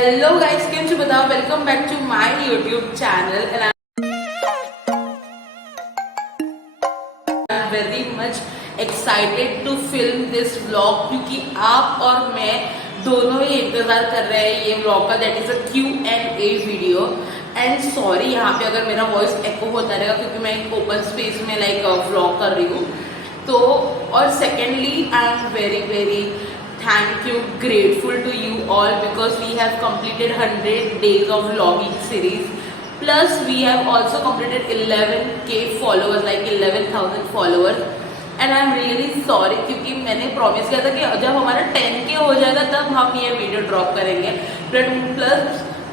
Hello guys, કેમ છો બધા? Welcome back to my YouTube channel and I'm very much excited to film this vlog क्योंकि आप और मैं दोनों ही इंतजार कर रहे हैं ये vlog का, that is a Q&A video. And sorry यहाँ पे अगर मेरा वॉइस एको होता रहेगा क्योंकि मैं एक ओपन स्पेस में लाइक व्लॉग कर रही हूँ. तो और secondly I am very thank you, grateful to you all because we have completed 100 days of vlogging series, plus we have also completed 11k followers, like 11,000 followers. and I am really sorry क्योंकि मैंने promise किया था कि जब हमारा 10k हो जाएगा तब हम ये वीडियो ड्रॉप करेंगे, बट प्लस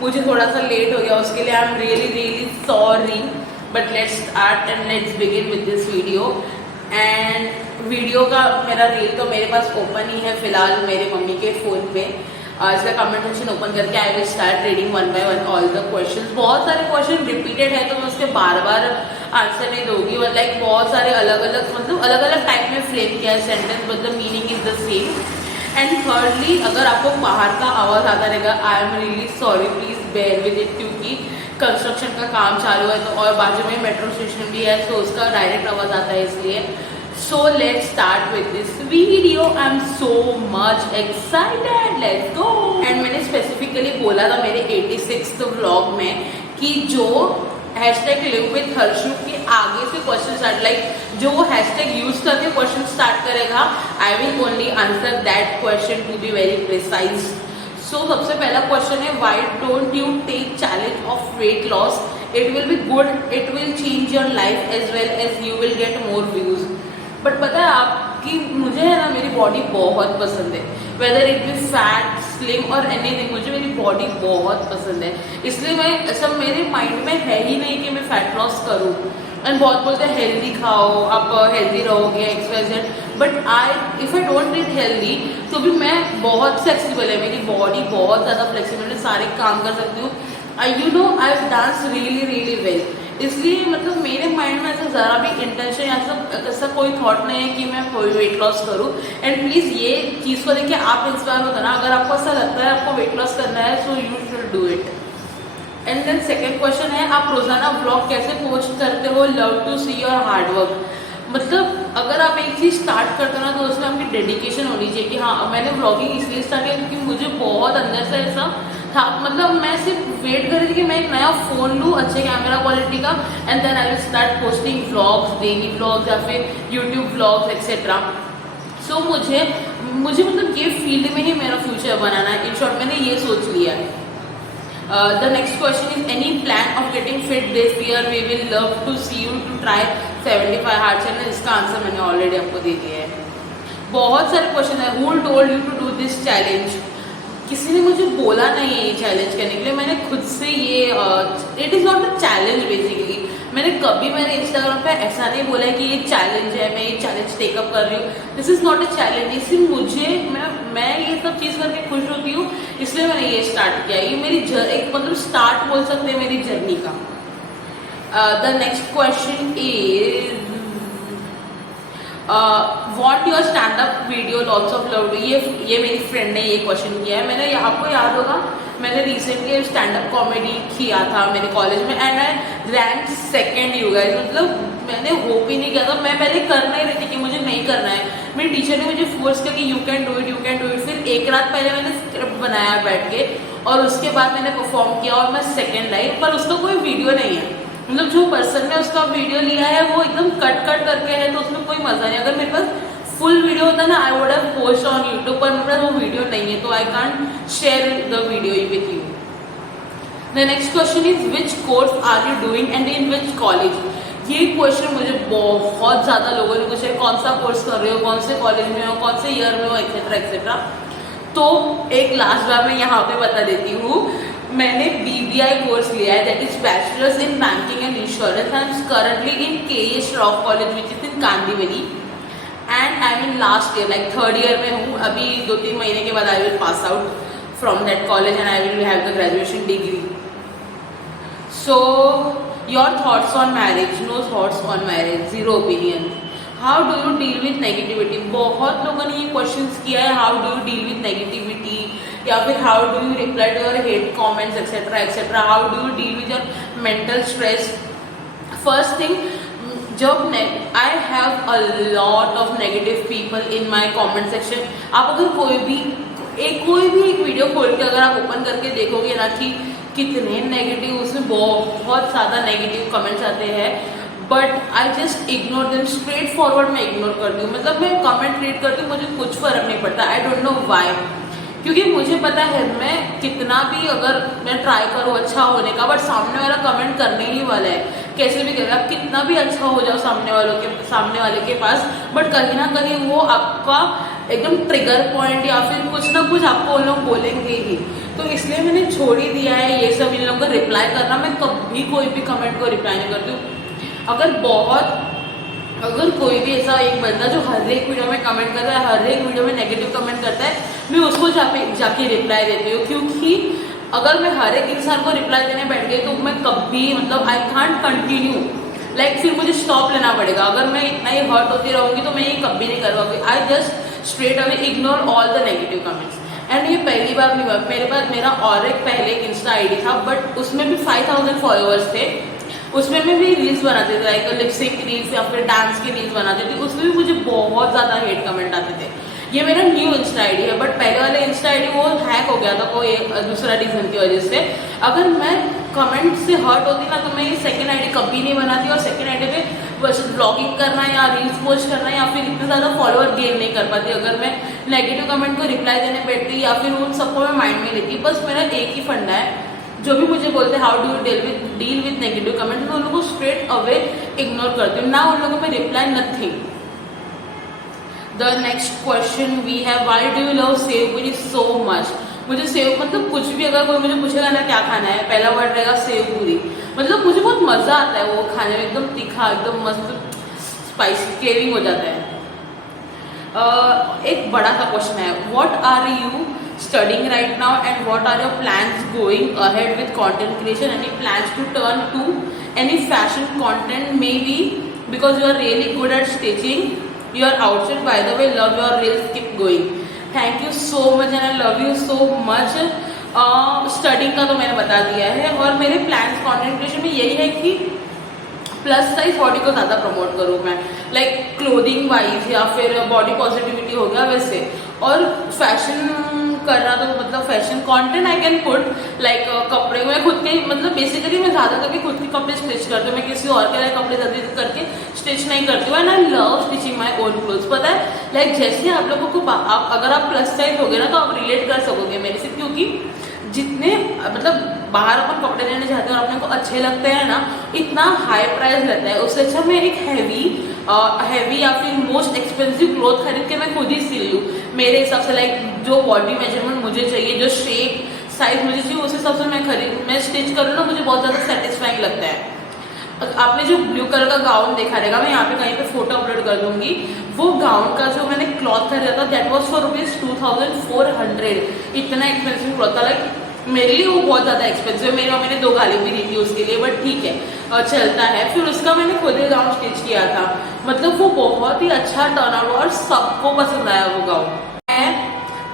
मुझे थोड़ा सा लेट हो गया, उसके लिए आई am really sorry. But let's start and let's begin with this video. And video का मेरा रील तो मेरे पास ओपन ही है फिलहाल मेरे मम्मी के फ़ोन पे. इसका कमेंट सेक्शन ओपन करके आई will start reading one by one all the questions. बहुत सारे क्वेश्चन रिपीटेड है तो मैं उसके बार आंसर नहीं दूंगी, बट लाइक बहुत सारे अलग अलग टाइप में फ्रेम किया है sentence, but the meaning is the same. And thirdly, अगर आपको बाहर का आवाज़ आता रहेगा I am really sorry, please bear with it क्योंकि कंस्ट्रक्शन का काम चालू है तो और बाजू में मेट्रो स्टेशन भी है तो उसका डायरेक्ट आवाज़ आता है इसलिए. So let's start with this video. I'm so much excited. Let's go. And मैंने specifically बोला था मेरे 86th vlog में कि जो hashtag live with हर्षु के आगे से क्वेश्चन स्टार्ट, लाइक जो वो hashtag यूज करके क्वेश्चन स्टार्ट करेगा I will only answer that question to be very precise. So सबसे पहला क्वेश्चन है why don't you take challenge of weight loss? It will be good. It will change your life as well as you will get more views. But पता है आपकी, मुझे है ना मेरी बॉडी बहुत पसंद है, whether it be fat slim और एनीथिंग, मुझे मेरी बॉडी बहुत पसंद है. इसलिए मैं सब मेरे माइंड में है ही नहीं कि मैं फैट लॉस करूँ. एंड बहुत बोलते हैं हेल्दी खाओ, आप हेल्दी रहोगे XYZ, but if I don't eat healthy तो भी मैं बहुत फ्लेक्सिबल है, मेरी बॉडी बहुत ज़्यादा फ्लेक्सिबल है, सारे काम कर सकती हूँ. I dance really well. इसलिए मतलब मेरे माइंड में ऐसा ज़रा भी इंटेंशन ऐसा कोई थॉट नहीं है कि मैं कोई वेट लॉस करूँ. एंड प्लीज़ ये चीज़ को देखिए आप इंस्पायर होता ना, अगर आपको ऐसा लगता है आपको वेट लॉस करना है so you should do it. And then second question है आप रोज़ाना व्लॉग कैसे पोस्ट करते हो? Love to see your hard work. मतलब अगर आप एक चीज़ स्टार्ट करते हो ना तो उसमें आपकी डेडिकेशन होनी चाहिए कि हाँ मैंने व्लॉगिंग इसलिए स्टार्ट किया क्योंकि मुझे बहुत अंदर से ऐसा था, मतलब मैं सिर्फ वेट कर रही थी कि मैं एक नया फ़ोन लूँ अच्छे कैमरा क्वालिटी का, and then I will start posting vlogs, daily vlogs या फिर यूट्यूब व्लॉग्स एक्सेट्रा. सो मुझे मतलब ये फील्ड में ही मेरा फ्यूचर बनाना है. इन शॉर्ट मैंने ये सोच लिया है. The next question is any plan of getting fit this year? We will love to see you to try 75 hard channel. इसका आंसर मैंने ऑलरेडी आपको दे दिया है. बहुत सारे क्वेश्चन है. Who told you to do this challenge? किसी ने मुझे बोला नहीं है ये चैलेंज करने के लिए, मैंने खुद से ये it is not a challenge basically. मैंने कभी मेरे इंस्टाग्राम पे ऐसा नहीं बोला है कि ये चैलेंज है, मैं ये चैलेंज टेकअप कर रही हूँ. This is not a challenge. इसलिए मुझे मैं ये सब चीज़ करके खुश होती हूँ, इसलिए मैंने ये स्टार्ट किया. ये मेरी एक मतलब स्टार्ट बोल सकते हैं मेरी जर्नी का. The next question is what your stand up video lots of love. ये मेरी फ्रेंड ने ये क्वेश्चन किया है. मैंने आपको याद होगा मैंने रिसेंटली स्टैंड अप कॉमेडी किया था मेरे कॉलेज में and I rank second. You guys, मतलब मैंने होप ही नहीं किया था, मैं पहले कर नहीं रही थी कि मुझे नहीं करना है. मेरी टीचर ने मुझे फोर्स किया कि यू कैन डू इट. फिर एक रात पहले मैंने स्क्रिप्ट बनाया बैठ के और उसके बाद मैंने परफॉर्म किया और मैं सेकेंड आई. पर उसका कोई वीडियो नहीं है, मतलब जो पर्सन ने उसका वीडियो लिया है वो एकदम कट करके है तो उसमें कोई मजा नहीं. अगर मेरे पास फुल वीडियो होता ना I would have post on YouTube, पर मेरे पास वो वीडियो नहीं है तो I can't share the video with you. The next question is which course are you doing and in which college? ये क्वेश्चन मुझे बहुत ज़्यादा लोगों ने पूछा है, कौन सा कोर्स कर रहे हो, कौन से कॉलेज में हो, कौन से ईयर में हो, एक्सेट्रा. तो एक लास्ट बार मैं यहाँ पे बता देती हूँ. मैंने BBI कोर्स लिया है, that is bachelors in banking and insurance. I am currently in KE Shroff college which is in Kandivali and I mean last year like third year में हूँ. अभी 2-3 महीने के बाद I will pass out from that college and I will have the graduation degree. So your thoughts on marriage? No thoughts on marriage, zero opinion. How do you deal with negativity? बहुत लोगों ने ये question किया है, how do you deal with negativity या फिर how do you reply to your comments etc etc. How do you deal with your mental stress? First thing, जब I have a lot of negative people in my comment section. आप अगर कोई भी एक video खोल के अगर आप ओपन करके देखोगे ना कि कितने नेगेटिव, उसमें बहुत ज़्यादा नेगेटिव कमेंट्स आते हैं, but I just ignore them, straight forward मैं इग्नोर करती हूँ. मतलब मैं कमेंट रीड करती हूँ, मुझे कुछ फर्क नहीं पड़ता. आई डोंट नो वाई, क्योंकि मुझे पता है मैं कितना भी अगर मैं ट्राई करूँ अच्छा होने का, बट सामने वाला कमेंट करने ही वाला है, कैसे भी करेगा. आप कितना भी अच्छा हो जाओ सामने वाले के पास, बट कहीं ना कहीं वो आपका एकदम ट्रिगर पॉइंट या फिर कुछ ना कुछ आपको उन लोग बोलेंगे ही. तो इसलिए मैंने छोड़ ही दिया है ये सब इन लोगों को रिप्लाई करना. मैं कभी कोई भी कमेंट को रिप्लाई नहीं करती हूँ. अगर कोई भी ऐसा एक बंदा जो हर एक वीडियो में कमेंट कर रहा है, हर एक वीडियो में नेगेटिव कमेंट करता है, मैं उसको जाके रिप्लाई देती हूँ. क्योंकि अगर मैं हर एक इंसान को रिप्लाई देने बैठ गई तो मैं कभी, मतलब आई कांट कंटिन्यू, लाइक फिर मुझे स्टॉप लेना पड़ेगा. अगर मैं इतना ही हर्ट होती रहूँगी तो मैं ये कभी नहीं कर पाऊंगी. आई just straight away ignore all the negative comments. And ये पहली बार नहीं हुआ. मेरे पास मेरा और एक पहले एक इंस्टा आईडी था, बट उसमें भी 5000 फॉलोअर्स थे. उसमें मैं भी रील्स बनाते थे, लाइक लिपसिंग रील्स या फिर डांस की रील्स बनाते थे. उसमें भी मुझे बहुत ज़्यादा हेट कमेंट आते थे. ये मेरा न्यू इंस्टा आईडी है, बट पहले वाले इंस्टा आईडी वो हैक हो गया था कोई दूसरा रीजन की वजह से. अगर मैं कमेंट से हर्ट होती ना तो मैं ये सेकंड आईडी कभी नहीं बनाती, और सेकंड आईडी पे बस ब्लॉगिंग करना या रील्स पोस्ट करना या फिर इतने ज़्यादा फॉलोअर गेन नहीं कर पाती. अगर मैं नेगेटिव कमेंट को रिप्लाई देने बैठती या फिर उन सबको मैं माइंड में लेती. बस मेरा एक ही फंडा है, जो भी मुझे बोलते हैं how do you deal with negative comment, मैं उन लोगों को स्ट्रेट अवे इग्नोर करती हूँ. ना उन लोगों में reply, nothing. The next question we have, why do you love sev puri so much. मुझे सेव, मतलब कुछ भी अगर कोई मुझे पूछेगा ना क्या खाना है, पहला वर्ड रहेगा सेव पूरी. मतलब मुझे बहुत मज़ा आता है वो खाने में, एकदम तीखा, एकदम मस्त स्पाइसी, केविंग हो जाता है. एक बड़ा सा क्वेश्चन है, what are you studying right now and what are your plans going ahead with content creation? Any plans to turn to any fashion content, maybe because you are really good at stitching your outfit? By the way, love your reels, keep going. Thank you so much and I love you so much. Studying का तो मैंने बता दिया है, और मेरे plans content creation में यही है कि प्लस साइज बॉडी को ज़्यादा प्रमोट करूँ मैं, लाइक क्लोथिंग वाइज या फिर बॉडी पॉजिटिविटी हो गया वैसे. और फैशन करना तो मतलब fashion content I can put, like कपड़े में खुद के, मतलब बेसिकली मैं ज़्यादा करके खुद के कपड़े स्टिच करती हूँ. मैं किसी और के लिए कपड़े जल्दी करके स्टिच नहीं करती हूँ. And I love stitching my own clothes. पता है, लाइक जैसे आप लोगों को अगर आप प्लस साइज हो गए ना तो आप रिलेट कर सकोगे मेरे से, क्योंकि जितने मतलब बाहर अपन कपड़े लेने जाते हैं और अपने को अच्छे लगते हैं ना, इतना हाई प्राइस रहता है. उससे अच्छा मैं एक हैवी या फिर मोस्ट एक्सपेंसिव क्लोथ खरीद के मैं खुद ही सिल लूँ मेरे हिसाब से. लाइक जो बॉडी मेजरमेंट मुझे चाहिए, जो शेप साइज मुझे चाहिए, उस हिसाब से मैं स्टिच करूँ ना, मुझे बहुत ज़्यादा सेटिस्फाइंग लगता है. आपने जो ब्लू कलर का गाउन देखा रहेगा, मैं यहाँ पे कहीं पे फोटो अपलोड कर दूंगी. वो गाउन का जो मैंने क्लॉथ खरीदा था, दैट वॉज फॉर ₹2400. इतना एक्सपेंसिव क्लॉथ था. लाइक मेरे लिए वो बहुत ज़्यादा एक्सपेंसिव है. मेरी मम्मी ने 2 गाली भी दी थी उसके लिए, बट ठीक है, चलता है. फिर उसका मैंने खुद ही गाउन स्टिच किया था. मतलब वो बहुत ही अच्छा टर्नआउट और सबको पसंद आया वो gown.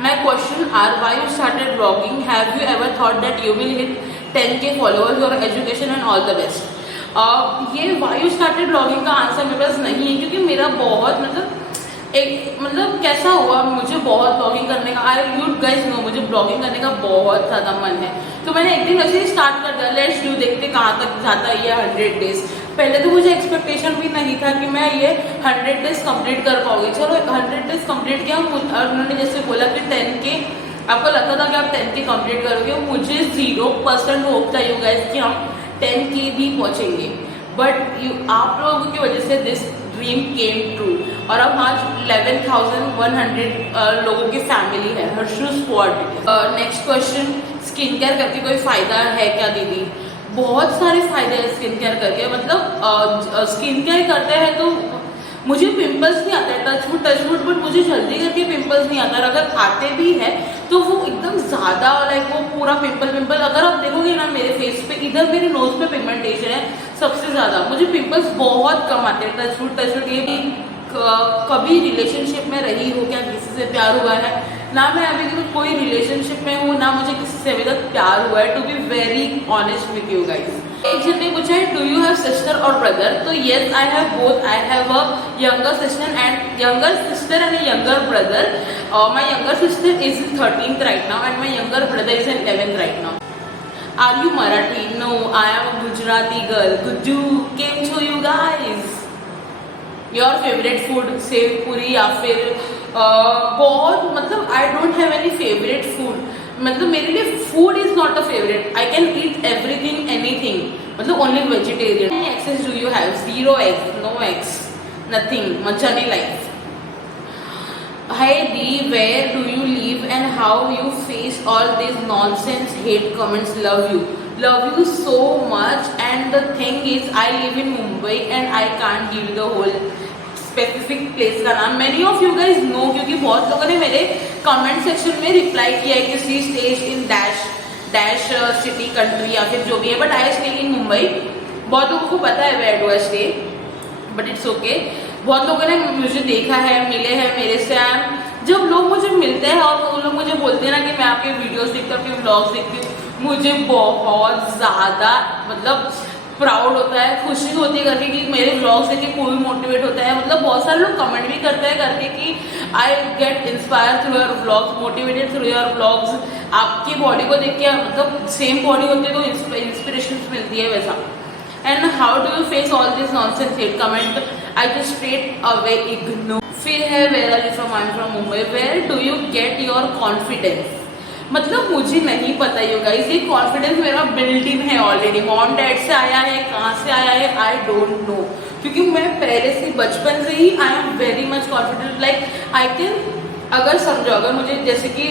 My question are, why you started vlogging? Have you ever thought that you will hit 10K followers, your education and all the best? ये why you started vlogging का आंसर मेरे पास नहीं है, क्योंकि मेरा बहुत मतलब कैसा हुआ, मुझे बहुत ब्लॉगिंग करने का, यू गाइस नो, मुझे ब्लॉगिंग करने का बहुत ज़्यादा मन है. तो मैंने एक दिन वैसे ही स्टार्ट कर दिया, लेट्स डू, देखते कहाँ तक जाता है ये 100 डेज. पहले तो मुझे एक्सपेक्टेशन भी नहीं था कि मैं ये 100 डेज कंप्लीट कर पाऊंगी. चलो 100 डेज कंप्लीट किया. उन्होंने जैसे बोला कि 10K, आपको लगता था कि आप 10K कंप्लीट करोगे, मुझे 0% होप था यू गाइस कि हम 10K भी पहुँचेंगे. बट आप लोगों की वजह से दिस ड्रीम केम ट्रू. और अब आज 11,100 लोगों की फैमिली है, Harshu squad. Next question, skin care करके कोई फ़ायदा है क्या दीदी? बहुत सारे फायदे हैं स्किन केयर करके. मतलब स्किन केयर करते हैं तो मुझे पिंपल्स नहीं आते, टचवुड, बट मुझे जल्दी करके पिंपल्स नहीं आता. अगर आते भी है तो वो एकदम ज़्यादा, लाइक वो पूरा पिंपल. अगर आप देखोगे ना मेरे फेस पे, इधर मेरे नोज पे पिगमेंटेशन है सबसे ज़्यादा. मुझे पिंपल्स बहुत कम आते हैं. टचवुड. ये भी कभी रिलेशनशिप में रही हो क्या, किसी से प्यार हुआ है ना मैं अभी तक कोई रिलेशनशिप में हूँ, ना मुझे किसी से अभी तक प्यार हुआ है, to be very honest with you guys. एक जन ने पूछा है डू यू हैव सिस्टर और ब्रदर, तो yes I have both. I have a younger sister and a younger brother. My younger sister is in 13th right now and my younger brother is in 11th right now. Are you Marathi? No, I am a Gujarati girl. Gujju, केम छो you guys? Your favorite food? Save पूरी या फिर बहुत मतलब I don't have any favorite food. मतलब मेरे लिए food is not a favourite, I can eat everything anything, मतलब only vegetarian. Eggs do you have? 0 eggs, no eggs, nothing, Majani life. Hi Dee, where do you live and how you face all this nonsense hate comments? Love you so much, and the thing is I live in Mumbai and I can't give you the whole specific place का नाम। Many of you guys know, क्योंकि बहुत लोगों ने मेरे comment section में reply किया है कि she stays in dash dash city country या फिर जो भी है, but I stay in Mumbai. बहुत लोगों को पता है where do I stay, but it's okay. बहुत लोगों ने मुझे देखा है, मिले हैं मेरे से। जब लोग मुझे मिलते हैं और वो लोग मुझे बोलते हैं ना कि मैं आपके वीडियोस देखती हूँ, आपके व्लॉग्स देखती हूँ, मुझे बहुत ज़्यादा मतलब प्राउड होता है, खुशी होती है करके कि मेरे व्लॉग्स देख के कोई मोटिवेट होता है। मतलब बहुत सारे लोग कमेंट भी करते हैं करके कि I get inspire through your vlogs, motivated through your vlogs. आपकी बॉडी को देख के मतलब सेम बॉडी होती है तो इंस्पिरेशन मिलती है वैसा। And how do you face all this nonsense hate comment? I just straight away ignore. फिर है where are you from? I am from Mumbai. Where do you get your confidence? मतलब मुझे नहीं पता यू गाइस, ये कॉन्फिडेंस मेरा built in है already. Mom dad से आया है, कहाँ से आया है आई डोंट नो, क्योंकि मैं पहले से बचपन से ही I am very much confident. Like I can, अगर समझो अगर मुझे जैसे कि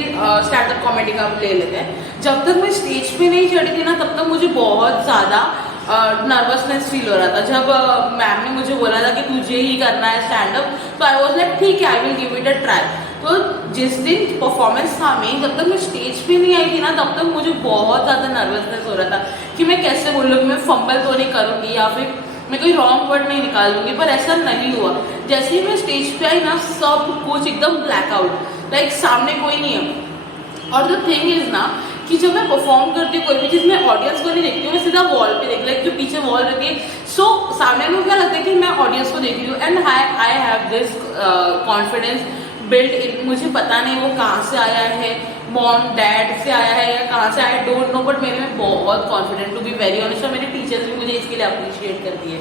स्टैंड अप कॉमेडी का ले लेते हैं, जब तक मैं स्टेज पे नहीं चढ़ी थी ना तब तक मुझे बहुत ज़्यादा नर्वसनेस फील हो रहा था। जब मैम ने मुझे बोला था कि तुझे ही करना है स्टैंड अप, तो आई वॉज लाइक ठीक है, I will give it a try. तो जिस दिन परफॉर्मेंस था मेरी, जब तक मैं स्टेज पे नहीं आई थी ना तब तक मुझे बहुत ज़्यादा नर्वसनेस हो रहा था कि मैं कैसे बोलूँगी, मैं फंबल तो नहीं करूँगी या फिर मैं कोई रॉन्ग वर्ड नहीं निकाल दूंगी। पर ऐसा नहीं हुआ। जैसे ही मैं स्टेज पे आई ना सब कुछ एकदम ब्लैकआउट, लाइक सामने कोई नहीं है। और द थिंग इज ना कि जब मैं परफॉर्म करती हूँ कोई भी चीज़, मैं ऑडियंस को नहीं देखती हूँ, मैं सीधा वॉल पे देख, लाइक जो पीछे वॉल रहती है। सो सामने में क्या लगता है कि मैं ऑडियंस को देख रही हूँ and I have this confidence build in. मुझे पता नहीं वो कहाँ से आया है, मॉम डैड से आया है या कहाँ से आया, डोंट नो, बट मेरे में बहुत confident to be very honest. और मेरे टिचर्स भी मुझे इसके लिए अप्रिशिएट करती है।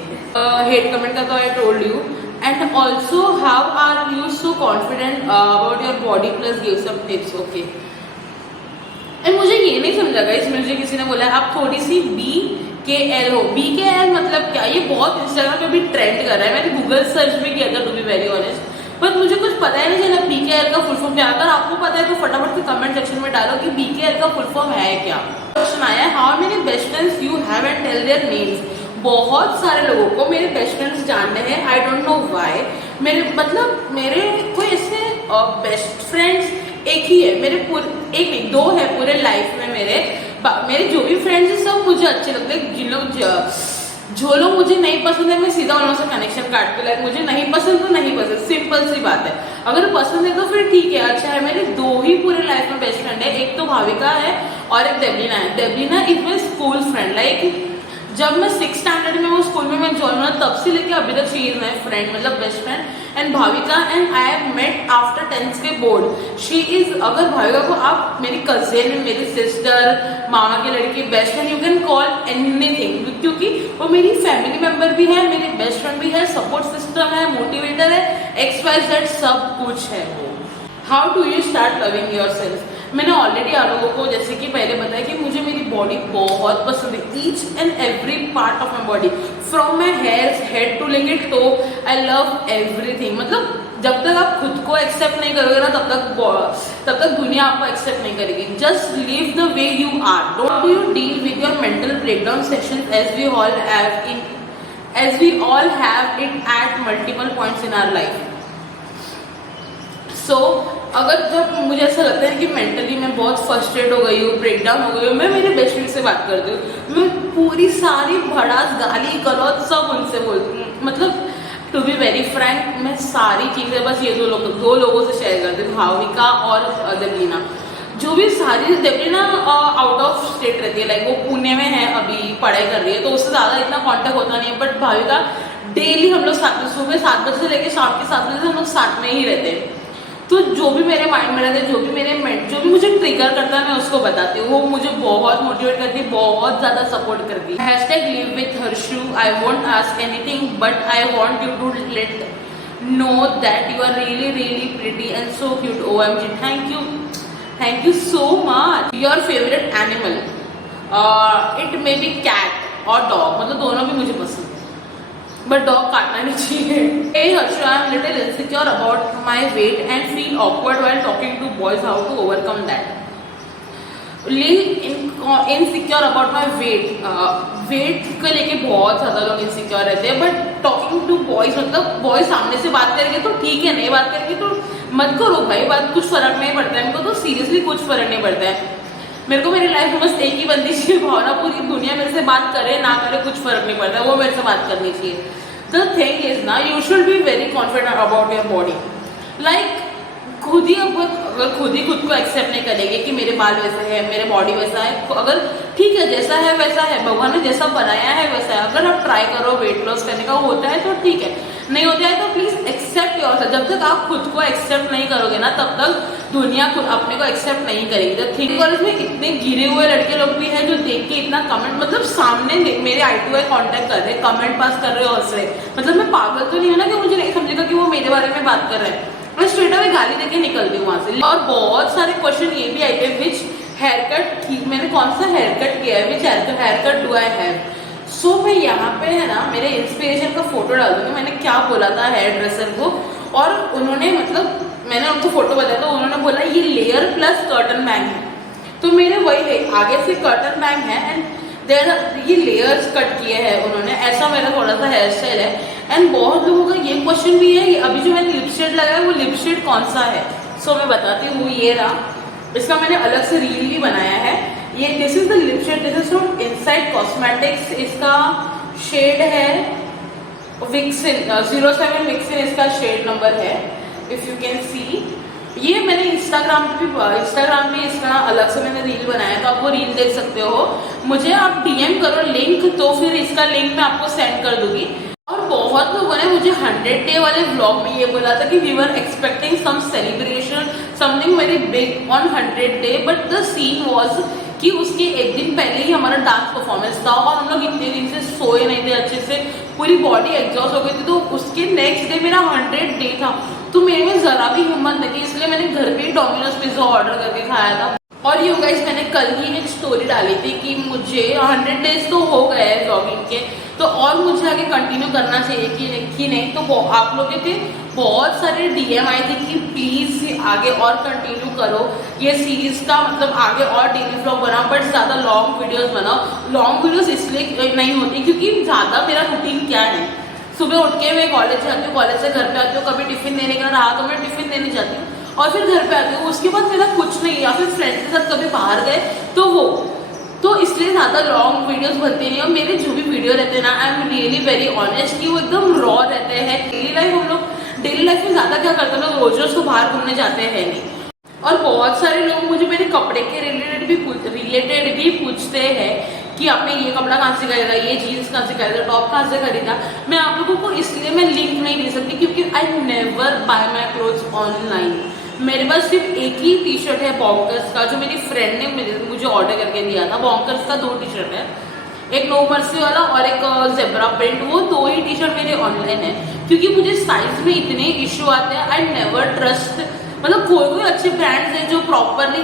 हेट कमेंट का तो I told you. And also how are you so confident about your body plus give some tips? Okay. And मुझे ये नहीं समझा गाइस, मुझे किसी ने बोला आप थोड़ी सी BKL हो। BKL मतलब क्या? ये बहुत इंस्टाग्राम पे भी ट्रेंड कर रहा है। मैंने गूगल सर्च भी किया था to be very honest, but मुझे कुछ पता ही नहीं चला BKL का फुल फॉर्म क्या। अगर आपको पता है तो फटाफट से कमेंट सेक्शन में डालो कि BKL का फुल फॉर्म है क्या। क्वेश्चन आया है how many best friends you have and tell their names. बहुत सारे लोगों को मेरे बेस्ट फ्रेंड्स जानते हैं, आई डोंट नो व्हाई। मेरे कोई ऐसे बेस्ट फ्रेंड्स एक ही है, मेरे पूरे एक नहीं दो है पूरे लाइफ में। मेरे जो भी फ्रेंड्स हैं सब मुझे अच्छे लगते हैं। जो लोग मुझे नहीं पसंद है मैं सीधा उन लोगों से कनेक्शन काटती हूँ। लाइक मुझे नहीं पसंद तो नहीं पसंद, सिंपल सी बात है। अगर पसंद है तो फिर ठीक है, अच्छा है। मेरे दो ही पूरे लाइफ में बेस्ट फ्रेंड है, एक तो भाविका है और एक देवलीना है। Devlina is my school friend. Like जब मैं 6th स्टैंडर्ड में वो स्कूल में मैं ज्वाइन हुआ तब से लेके अभी तक शी इज माई फ्रेंड, मतलब best friend. And Bhavika and I have met after 10th के बोर्ड। शी इज, अगर भाविका को आप मेरी कजिन, मेरी सिस्टर, मामा की लड़की, best friend, you can call anything, क्योंकि वो मेरी फैमिली मेंबर भी है, मेरी बेस्ट फ्रेंड भी है, सपोर्ट सिस्टम है, मोटिवेटर है, XYZ सब कुछ है वो। How do you start loving your self? मैंने ऑलरेडी आप लोगों को जैसे कि पहले बताया कि मुझे मेरी बॉडी बहुत पसंद है। Each and every part of my body, from my head to लेके टो, आई लव एवरीथिंग। मतलब जब तक आप खुद को एक्सेप्ट नहीं करोगे ना तब तक दुनिया आपको एक्सेप्ट नहीं करेगी। Just live the way you are. Don't do you deal with your mental breakdown session as we all have it at multiple points in our life. So अगर जब मुझे ऐसा लगता है कि मेंटली मैं बहुत फ्रस्ट्रेट हो गई हूँ, ब्रेकडाउन हो गई हूँ, मैं मेरे बेस्ट फ्रेंड से बात करती हूँ। मैं पूरी सारी भड़ास गाली गलौज सब उनसे बोलती हूँ। मतलब टू बी वेरी फ्रैंक, मैं सारी चीज़ें बस ये दो लोगों से शेयर करती हूँ, भाविका और देवलीना। जो भी सारी, देवलीना आउट ऑफ स्टेट रहती है, लाइक वो पुणे में है, अभी पढ़ाई कर रही है, तो उससे ज़्यादा इतना कांटेक्ट होता नहीं है। बट भाविका डेली हम लोग साथ में, सुबह 7 बजे से लेकर शाम के 7 बजे से हम लोग साथ में ही रहते हैं। तो जो भी मेरे माइंड में रहता है, जो भी मुझे ट्रिगर करता है, मैं उसको बताती हूँ। वो मुझे बहुत मोटिवेट करती है, बहुत ज़्यादा सपोर्ट करती है। Hashtag live with Harshu, I won't ask anything but I want you to let know that you are really really pretty and so cute. OMG, thank you so much. Your favorite animal? It may be cat or dog, मतलब दोनों भी मुझे पसंद है, but dog काटना नहीं चाहिए। Hey Harshu, I am little insecure about my weight and feel awkward while talking to boys. How to overcome that? Insecure about my weight, weight को लेके बहुत ज़्यादा लोग इनसिक्योर रहते हैं। बट टॉकिंग टू बॉयज, मतलब बॉयज सामने से बात करेंगे तो ठीक है, नहीं बात करेंगे तो मत करो भाई बात, कुछ फर्क नहीं पड़ता है। मेरे को तो सीरियसली कुछ फर्क नहीं पड़ता है। मेरे को मेरी लाइफ में बस एक ही बंदी चाहिए, भावना, पूरी दुनिया मेरे से बात करे ना करे कुछ फर्क नहीं पड़ता, वो मेरे से बात करनी चाहिए। द थिंग इज ना, you should be very confident about your body. Like खुद ही, अगर खुद को एक्सेप्ट नहीं करेंगे कि मेरे बाल वैसे है, मेरे बॉडी वैसा है, अगर ठीक है जैसा है वैसा है, भगवान ने जैसा बनाया है वैसा है। अगर आप ट्राई करो वेट लॉस करने का, होता है तो ठीक है, नहीं होता है तो प्लीज एक्सेप्ट योरसेल्फ। जब तक आप खुद को एक्सेप्ट नहीं करोगे ना, तब तक दुनिया खुद अपने को एक्सेप्ट नहीं करेगी। थिंक कॉलेज में इतने गिरे हुए लड़के लोग भी हैं जो देख के इतना कमेंट, मतलब सामने मेरे आई टू आई कॉन्टेक्ट कर रहे, कमेंट पास कर रहे हो, हंस रहे। मतलब मैं पागल तो नहीं हूँ ना कि मुझे नहीं समझेगा कि वो मेरे बारे में बात कर रहे हैं। मैं स्ट्रेट अवे गाली देके निकलती हूँ वहां से। और बहुत सारे क्वेश्चन ये भी आए थे, विच हेयर कट ठीक, मैंने कौन सा हेयर कट किया है, which hair cut do I have. So मैं यहाँ पे है ना मेरे इंस्पिरेशन का फोटो डाल दूंगी, मैंने क्या बोला था हेयर ड्रेसर को, और उन्होंने, मतलब मैंने उनको फोटो बताया तो उन्होंने बोला ये लेयर प्लस कर्टन बैंग है। तो मेरे वही आगे से कर्टन बैंग है एंड ये लेयर्स कट किए हैं उन्होंने, ऐसा मेरा थोड़ा सा हेयर स्टाइल है। एंड बहुत लोगों का ये क्वेश्चन भी है कि अभी जो मैंने लिप शेड लगाया वो लिप शेड कौन सा है। सो मैं बताती हूँ, ये रहा, इसका मैंने अलग से रील भी बनाया है। ये this is the lip shade, this is from inside cosmetics. इसका शेड है विक्सिन 07 विक्सिन, इसका शेड नंबर है, इफ यू कैन सी। ये मैंने इंस्टाग्राम पे इसका अलग से मैंने रील बनाया, तो आप वो रील देख सकते हो। मुझे आप डीएम करो लिंक, तो फिर इसका लिंक मैं आपको सेंड कर दूंगी। और बहुत लोगों ने मुझे 100 डे वाले व्लॉग में ये बोला था कि we were expecting some celebration, something very big on 100 day, but the scene was कि उसके एक दिन पहले ही हमारा डांस परफॉर्मेंस था और हम लोग इतने दिन से सोए नहीं थे अच्छे से, पूरी बॉडी एग्जॉस्ट हो गई थी। तो उसके नेक्स्ट डे मेरा 100 डे था, तो मेरे में जरा भी हिम्मत नहीं थी, इसलिए मैंने घर पे ही डोमिनोज पिज्जा ऑर्डर करके खाया था। और यू गाइस, मैंने कल ही एक स्टोरी डाली थी कि मुझे 100 डेज तो हो गए हैं व्लॉगिंग के, तो और मुझे आगे कंटिन्यू करना चाहिए कि नहीं। तो आप लोगों के बहुत सारे डीएम आए थे कि प्लीज आगे और कंटिन्यू करो ये सीरीज का, मतलब आगे और डेली व्लॉग बनाओ, बट ज़्यादा लॉन्ग वीडियोस बनाओ। लॉन्ग वीडियोस इसलिए नहीं होती क्योंकि ज़्यादा मेरा रूटीन क्या है, सुबह उठ के मैं कॉलेज जाती हूँ, कॉलेज से घर पे आती हूँ, कभी टिफिन देने का रहा तो मैं टिफिन देने जाती हूँ और फिर घर पे आती हूँ। उसके बाद मेरा कुछ नहीं, या फिर फ्रेंड्स के साथ कभी बाहर गए तो इसलिए ज़्यादा लॉन्ग वीडियोस बनते नहीं। और मेरे जो भी वीडियो रहते हैं ना, आई एम रियली वेरी ऑनेस्ट कि वो एकदम रॉ रहते हैं। हम लोग डेली लाइफ में ज़्यादा क्या करते हैं, लोग रोज रोज तो बाहर घूमने जाते हैं नहीं। और बहुत सारे लोग मुझे मेरे कपड़े के रिलेटेड भी पूछते हैं कि आपने ये कपड़ा कहाँ से खरीदा, ये जीन्स कहाँ से खरीदा, टॉप कहाँ से खरीदा। मैं आप लोगों को इसलिए मैं लिंक नहीं दे सकती क्योंकि I never bye my clothes online. मेरे पास सिर्फ एक ही टी शर्ट है बॉन्कर्स का, जो मेरी फ्रेंड ने मुझे ऑर्डर करके दिया था। बॉन्कर्स का 2 टी शर्ट है, एक नो मर्सी वाला और एक जेब्रा प्रिंट। वो 2 ही टी शर्ट मेरे ऑनलाइन है क्योंकि मुझे साइज में इतने इश्यू आते हैं। आई नेवर ट्रस्ट, मतलब कोई अच्छे ब्रांड्स हैं जो प्रॉपरली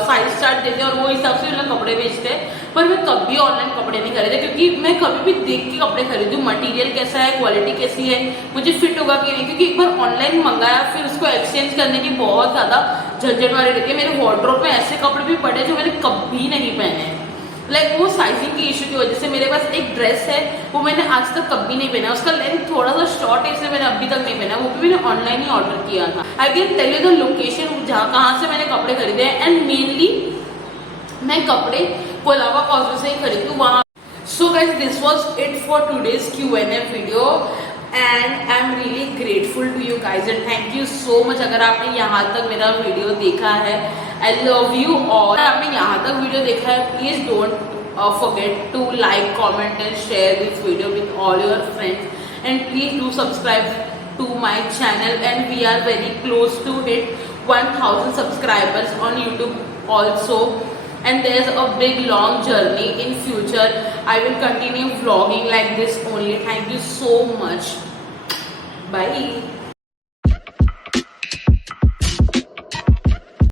साइज चार्ट देते हैं और वो हिसाब से लोग कपड़े बेचते हैं, पर मैं कभी ऑनलाइन कपड़े नहीं खरीदे क्योंकि मैं कभी भी देख के कपड़े खरीदूँ मटेरियल कैसा है, क्वालिटी कैसी है, मुझे फिट होगा कि नहीं। क्योंकि एक बार ऑनलाइन मंगाया फिर उसको एक्सचेंज करने की बहुत ज़्यादा झंझट वाली रहती है। मेरे वार्डरोब में ऐसे कपड़े भी पड़े जो मैंने कभी नहीं पहने हैं, लाइक वो साइजिंग की इशू की वजह से। मेरे पास एक ड्रेस है, वो मैंने आज तक कभी नहीं पहना, उसका लेंथ थोड़ा सा शॉर्ट है इसलिए मैंने अभी तक नहीं पहना, वो भी मैंने ऑनलाइन ही ऑर्डर किया था। I can tell you the location कहाँ से मैंने कपड़े खरीदे हैं, एंड मेनली मैं कपड़े कोलाबा कॉस्मेटिक्स से ही खरीदती हूँ वहाँ। So guys, this was it for today's Q&A video and I am really grateful to you guys and thank you so much. अगर आपने यहाँ तक मेरा वीडियो देखा है, आई लव यू ऑल। अगर आपने यहाँ तक वीडियो देखा है, please don't forget to like, comment and share this video with all your friends, and please do subscribe to my channel, and we are very close to hit 1000 subscribers on YouTube also, and there's a big long journey in future. I will continue vlogging like this only. Thank you so much. Bye.